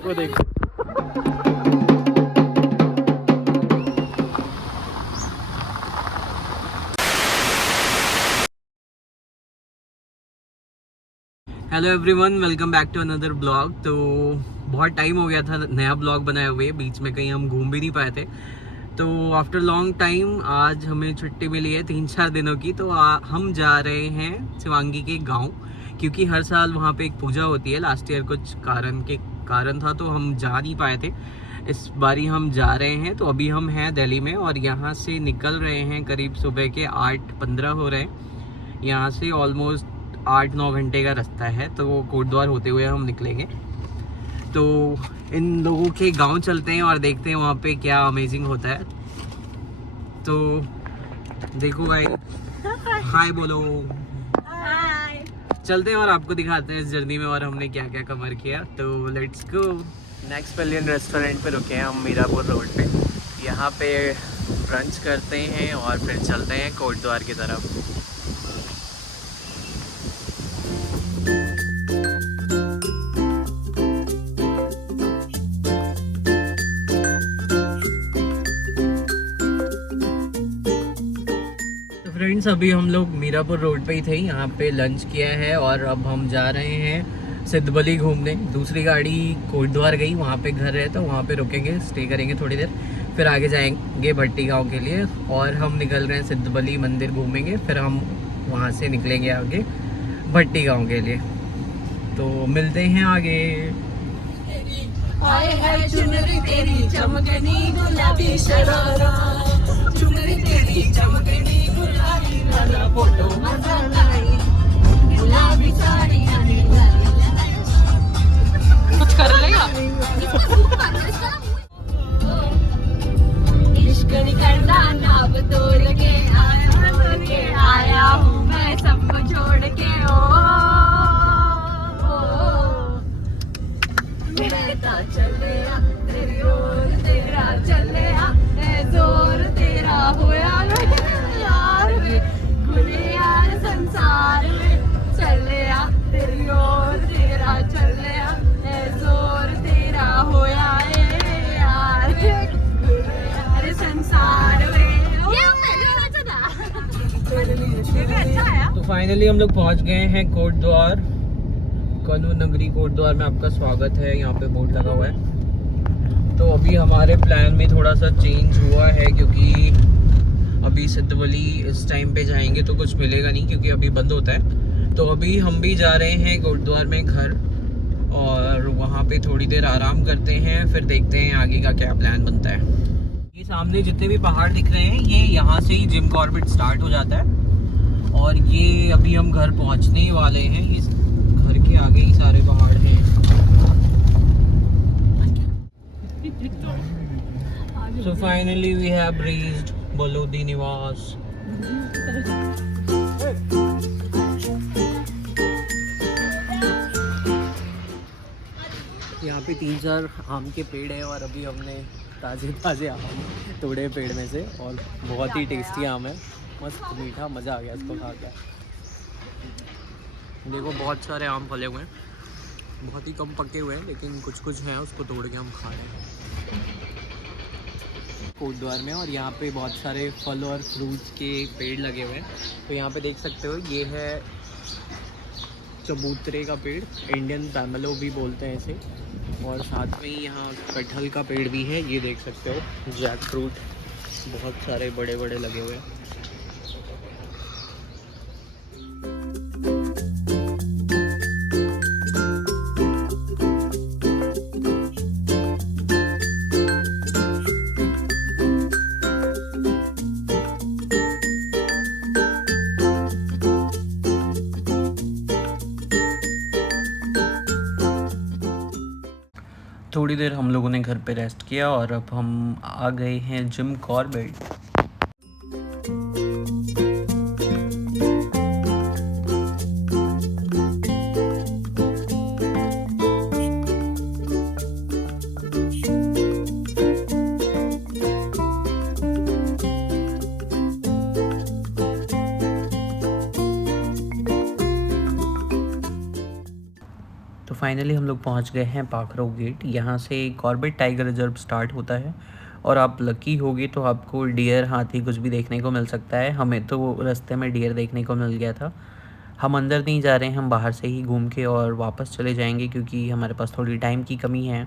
को देखो। Hello everyone, welcome back to another blog. तो बहुत टाइम हो गया था नया ब्लॉग बनाए हुए, बीच में कहीं हम घूम भी नहीं पाए थे। तो आफ्टर लॉन्ग टाइम आज हमें छुट्टी मिली है 3-4 दिनों की। तो हम जा रहे हैं शिवांगी के गांव, क्योंकि हर साल वहाँ पे एक पूजा होती है। लास्ट ईयर कुछ कारण था तो हम जा नहीं पाए थे। इस बारी हम जा रहे हैं। तो अभी हम हैं दिल्ली में और यहाँ से निकल रहे हैं करीब सुबह के 8:15 हो रहे हैं। यहाँ से ऑलमोस्ट 8-9 घंटे का रास्ता है, तो वो कोटद्वार होते हुए हम निकलेंगे। तो इन लोगों के गांव चलते हैं और देखते हैं वहाँ पे क्या अमेजिंग होता है। तो देखो भाई, हाय बोलो। हाय। चलते हैं और आपको दिखाते हैं इस जर्नी में और हमने क्या क्या कवर किया। तो let's go. Next pavilion restaurant पे रुके हैं हम मीरापुर रोड पे। यहाँ पे ब्रंच करते हैं और फिर चलते हैं कोटद्वार की तरफ। फ्रेंड्स, अभी हम लोग मीरापुर रोड पे ही थे, यहाँ पे लंच किया है और अब हम जा रहे हैं सिद्धबली घूमने। दूसरी गाड़ी कोटद्वार गई, वहाँ पे घर है तो वहाँ पे रुकेंगे, स्टे करेंगे थोड़ी देर, फिर आगे जाएंगे भट्टी गांव के लिए। और हम निकल रहे हैं सिद्धबली मंदिर घूमेंगे, फिर हम वहाँ से निकलेंगे आगे भट्टी गांव के लिए। तो मिलते हैं आगे। आए है चुनरी तेरी चमकनी गुलाबी शरारा, चुनरी तेरी चमकनी गुलाबी वाला फोटो मजा लाई, गुलाबी साड़ी कुछ कर लेगा। इश्क करना नाव तोड़ के आया हूँ मैं सबको छोड़ के। चले तेरी ओर तेरा चले जोर तेरा होया यार खुले यार संसार में चले तेरी ओर तेरा चले जोर तेरा होया यार यार संसार में। अच्छा आया। तो फाइनली हम लोग पहुँच गए हैं कोटद्वार। कनू नगरी कोटद्वार में आपका स्वागत है, यहाँ पे बोर्ड लगा हुआ है। तो अभी हमारे प्लान में थोड़ा सा चेंज हुआ है, क्योंकि अभी सिद्धबली इस टाइम पे जाएंगे तो कुछ मिलेगा नहीं, क्योंकि अभी बंद होता है। तो अभी हम भी जा रहे हैं कोटद्वार में घर, और वहाँ पे थोड़ी देर आराम करते हैं, फिर देखते हैं आगे का क्या प्लान बनता है। ये सामने जितने भी पहाड़ दिख रहे हैं, ये यहाँ से ही जिम कॉर्बेट स्टार्ट हो जाता है। और ये अभी हम घर पहुँचने ही वाले हैं। इस घर के आगे ही सारे पहाड़ हैं। So finally we have reached Balodi निवास। यहाँ पे 3-4 आम के पेड़ हैं और अभी हमने ताज़े आम तोड़े पेड़ में से, और बहुत ही टेस्टी आम है, मस्त मीठा, मज़ा आ गया इसको खा के। देखो बहुत सारे आम फले हुए हैं, बहुत ही कम पके हुए हैं, लेकिन कुछ हैं, उसको तोड़ के हम खा रहे हैं कोटद्वार में। और यहाँ पे बहुत सारे फल और फ्रूट्स के पेड़ लगे हुए हैं। तो यहाँ पे देख सकते हो, ये है चबूतरे का पेड़, इंडियन पैमलो भी बोलते हैं इसे। और साथ में ही यहाँ कटहल का पेड़ भी है, ये देख सकते हो, जैक फ्रूट बहुत सारे बड़े बड़े लगे हुए हैं। थोड़ी देर हम लोगों ने घर पे रेस्ट किया और अब हम आ गए हैं जिम कॉर्बेट। फाइनली हम लोग पहुंच गए हैं पाखरो गेट। यहाँ से कॉर्बेट टाइगर रिजर्व स्टार्ट होता है और आप लकी होगे तो आपको डियर, हाथी कुछ भी देखने को मिल सकता है। हमें तो रास्ते में डियर देखने को मिल गया था। हम अंदर नहीं जा रहे हैं, हम बाहर से ही घूम के और वापस चले जाएंगे क्योंकि हमारे पास थोड़ी टाइम की कमी है।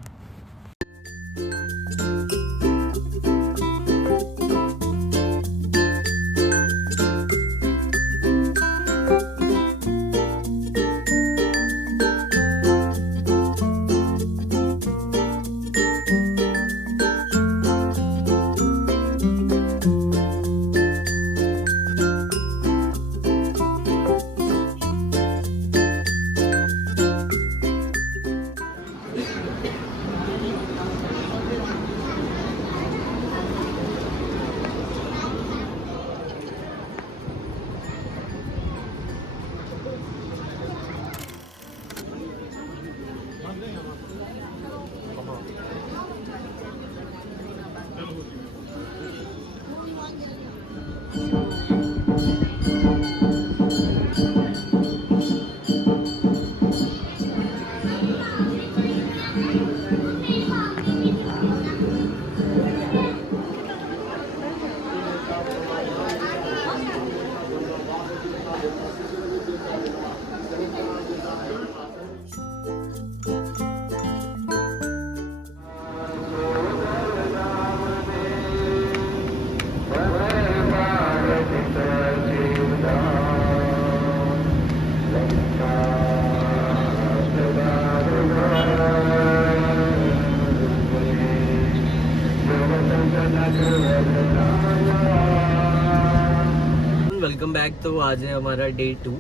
Welcome back. तो आज है हमारा डे 2।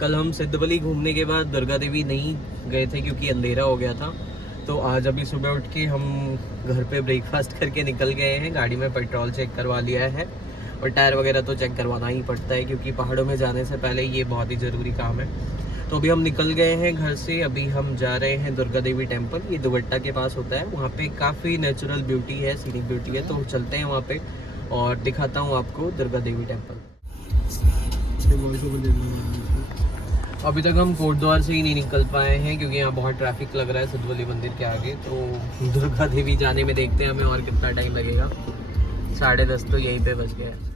कल हम सिद्धबली घूमने के बाद दुर्गा देवी नहीं गए थे क्योंकि अंधेरा हो गया था। तो आज अभी सुबह उठ के हम घर पे ब्रेकफास्ट करके निकल गए हैं। गाड़ी में पेट्रोल चेक करवा लिया है और टायर वगैरह तो चेक करवाना ही पड़ता है क्योंकि पहाड़ों में जाने से पहले ये बहुत ही ज़रूरी काम है। तो अभी हम निकल गए हैं घर से। अभी हम जा रहे हैं दुर्गा देवी टेम्पल। ये दुगट्टा के पास होता है। वहाँ पे काफ़ी नेचुरल ब्यूटी है, सीनिक ब्यूटी है। तो चलते हैं वहाँ पे और दिखाता हूँ आपको दुर्गा देवी टेम्पल। अभी तक हम कोटद्वार से ही नहीं निकल पाए हैं क्योंकि यहाँ बहुत ट्रैफिक लग रहा है सिद्धबली मंदिर के आगे। तो दुर्गा देवी जाने में देखते हैं हमें और कितना टाइम लगेगा। 10:30 तो यहीं पे बच गया है।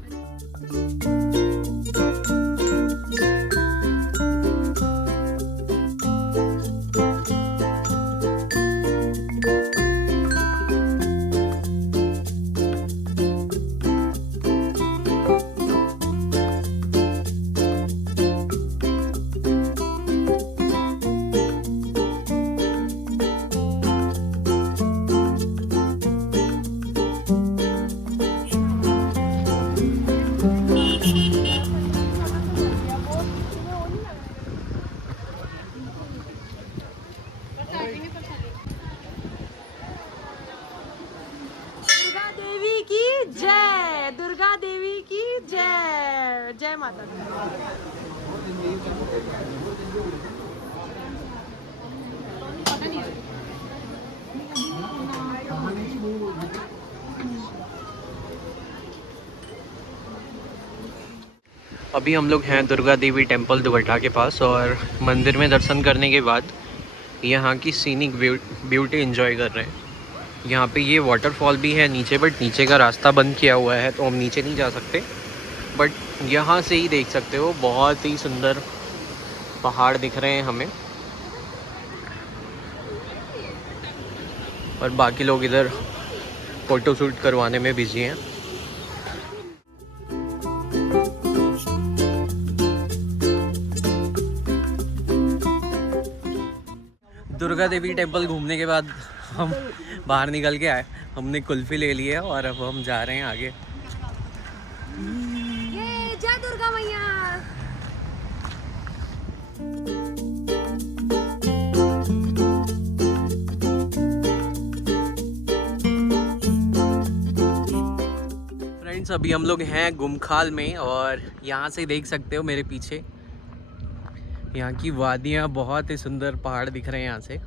दुर्गा देवी की जय। जय माता दी। अभी हम लोग हैं दुर्गा देवी टेम्पल दुगट्टा के पास और मंदिर में दर्शन करने के बाद यहाँ की सीनिक ब्यूटी एंजॉय कर रहे हैं। यहाँ पे ये वाटरफॉल भी है नीचे, बट नीचे का रास्ता बंद किया हुआ है तो हम नीचे नहीं जा सकते। बट यहाँ से ही देख सकते हो, बहुत ही सुंदर पहाड़ दिख रहे हैं हमें। और बाकी लोग इधर फ़ोटो शूट करवाने में बिजी हैं। दुर्गा देवी टेम्पल घूमने के बाद हम बाहर निकल के आए। हमने कुल्फ़ी ले ली है और अब हम जा रहे हैं आगे। ये जय दुर्गा मैया। फ्रेंड्स, अभी हम लोग हैं गुमखाल में और यहाँ से देख सकते हो मेरे पीछे यहाँ की वादियाँ, बहुत ही सुंदर पहाड़ दिख रहे हैं यहाँ से।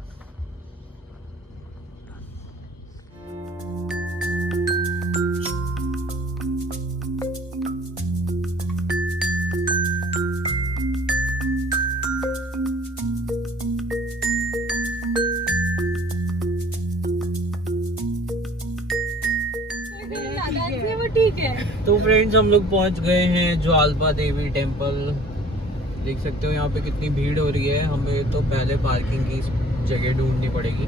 तो फ्रेंड्स हम लोग पहुंच गए हैं ज्वालपा देवी टेम्पल। देख सकते हो यहाँ पे कितनी भीड़ हो रही है। हमें तो पहले पार्किंग की जगह ढूंढनी पड़ेगी।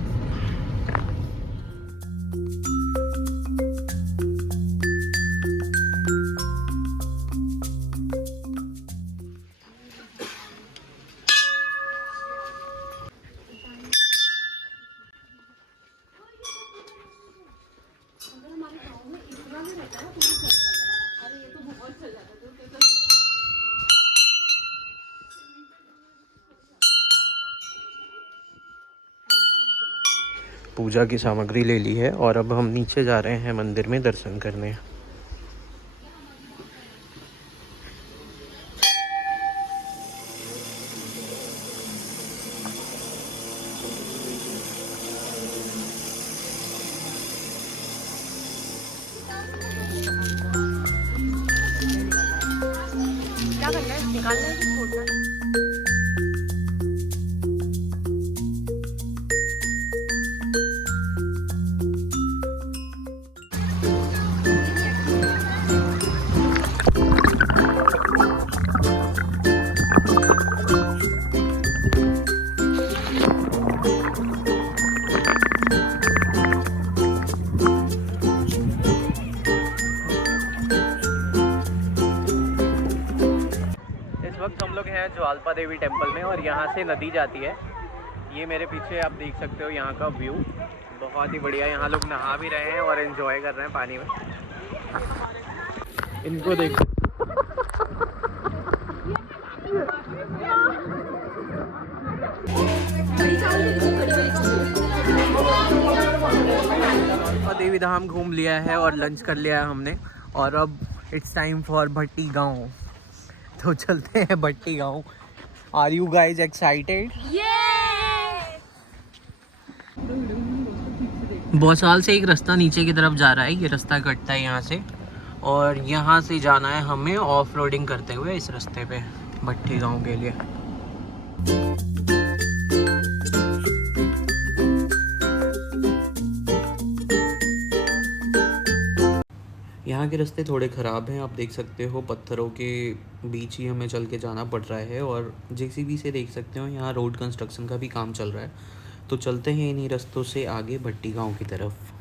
पूजा की सामग्री ले ली है और अब हम नीचे जा रहे हैं मंदिर में दर्शन करने। क्या करना है, निकालना है कि छोड़ना है? इस वक्त हम लोग हैं ज्वालपा देवी टेम्पल में और यहाँ से नदी जाती है। ये मेरे पीछे आप देख सकते हो यहाँ का व्यू बहुत ही बढ़िया। यहाँ लोग नहा भी रहे हैं और एंजॉय कर रहे हैं पानी में। इनको देखो, ज्वालपा देवी धाम घूम लिया है और लंच कर लिया है हमने और अब इट्स टाइम फॉर भट्टी गांव। तो चलते हैं भट्टी गांव। Are you guys excited? बहुत साल से एक रास्ता नीचे की तरफ जा रहा है। ये रास्ता कटता है यहाँ से और यहाँ से जाना है हमें ऑफ रोडिंग करते हुए इस रास्ते पे भट्टी गांव के लिए। यहाँ के रास्ते थोड़े ख़राब हैं, आप देख सकते हो पत्थरों के बीच ही हमें चल के जाना पड़ रहा है और जेसीबी से देख सकते हो यहाँ रोड कंस्ट्रक्शन का भी काम चल रहा है। तो चलते हैं इन्हीं रास्तों से आगे भट्टी गांव की तरफ।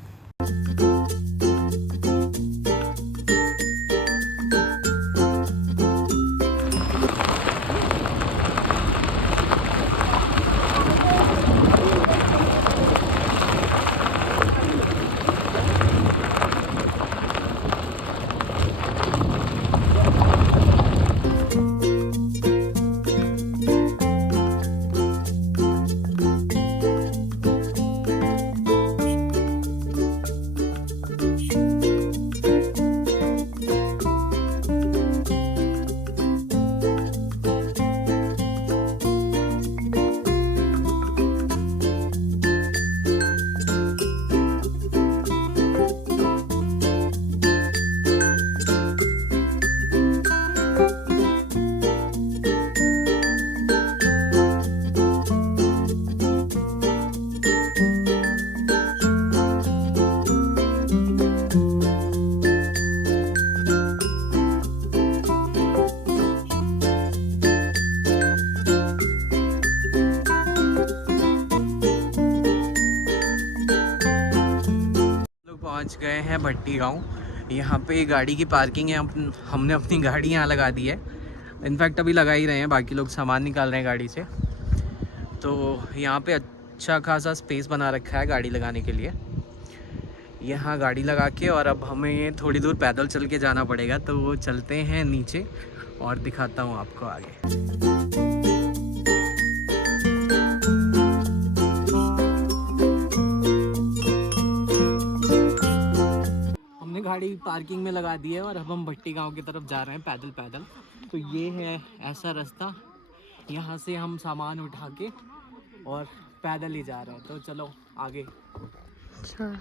पहुंच गए हैं भट्टी गांव। यहाँ पे गाड़ी की पार्किंग है। हमने अपनी गाड़ी यहाँ लगा दी है। इनफैक्ट अभी लगा ही रहे हैं, बाकी लोग सामान निकाल रहे हैं गाड़ी से। तो यहाँ पे अच्छा खासा स्पेस बना रखा है गाड़ी लगाने के लिए। यहाँ गाड़ी लगा के और अब हमें थोड़ी दूर पैदल चल के जाना पड़ेगा। तो चलते हैं नीचे और दिखाता हूँ आपको आगे। गाड़ी पार्किंग में लगा दी है और अब हम भट्टी गांव की तरफ जा रहे हैं पैदल पैदल। तो ये है ऐसा रास्ता, यहाँ से हम सामान उठा के और पैदल ही जा रहे हैं। तो चलो आगे। अच्छा।